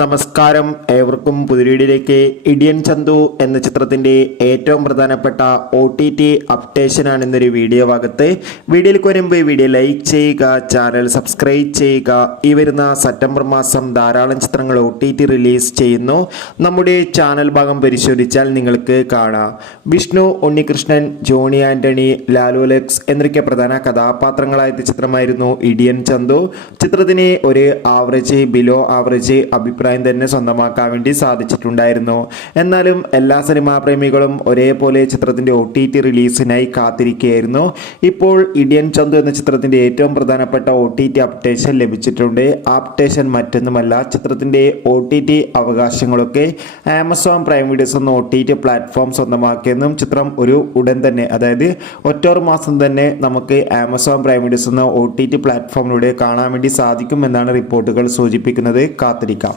നമസ്കാരം, ഏവർക്കും പുതിയ ഇടിയൻ ചന്തു എന്ന ചിത്രത്തിന്റെ ഏറ്റവും പ്രധാനപ്പെട്ട OTT അപ്ഡേഷനാണ് ഇന്നൊരു വീഡിയോ ഭാഗത്ത്. വീഡിയോയിലേക്ക് വരുമ്പോൾ വീഡിയോ ലൈക്ക് ചെയ്യുക, ചാനൽ സബ്സ്ക്രൈബ് ചെയ്യുക. ഈ വരുന്ന സെപ്റ്റംബർ മാസം ധാരാളം ചിത്രങ്ങൾ OTT റിലീസ് ചെയ്യുന്നു. നമ്മുടെ ചാനൽ ഭാഗം പരിശോധിച്ചാൽ നിങ്ങൾക്ക് കാണാം. വിഷ്ണു ഉണ്ണികൃഷ്ണൻ, ജോണി ആന്റണി, ലാലു ലക്സ് എന്നൊക്കെ പ്രധാന കഥാപാത്രങ്ങളായ ചിത്രമായിരുന്നു ഇടിയൻ ചന്തു. ചിത്രത്തിന് ഒരു ആവറേജ്, ബിലോ ആവറേജ് അഭിപ്രായം തന്നെ സ്വന്തമാക്കാൻ വേണ്ടി സാധിച്ചിട്ടുണ്ടായിരുന്നു. എന്നാലും എല്ലാ സിനിമാ പ്രേമികളും ഒരേപോലെ ചിത്രത്തിന്റെ OTT റിലീസിനായി കാത്തിരിക്കുകയായിരുന്നു. ഇപ്പോൾ ഇടിയൻ ചന്തു എന്ന ചിത്രത്തിന്റെ ഏറ്റവും പ്രധാനപ്പെട്ട OTT അപ്ഡേഷൻ ലഭിച്ചിട്ടുണ്ട്. ആ അപ്ഡേഷൻ മറ്റൊന്നുമല്ല, ചിത്രത്തിന്റെ OTT അവകാശങ്ങളൊക്കെ ആമസോൺ പ്രൈം വീഡിയോസ് എന്ന OTT പ്ലാറ്റ്ഫോം സ്വന്തമാക്കിയെന്നും ചിത്രം ഉടൻ തന്നെ, അതായത് ഒക്ടോബർ മാസം തന്നെ നമുക്ക് ആമസോൺ പ്രൈം വീഡിയോസ് എന്ന OTT പ്ലാറ്റ്ഫോമിലൂടെ കാണാൻ വേണ്ടി സാധിക്കും എന്നാണ് റിപ്പോർട്ടുകൾ സൂചിപ്പിക്കുന്നത്. കാത്തിരിക്കാം.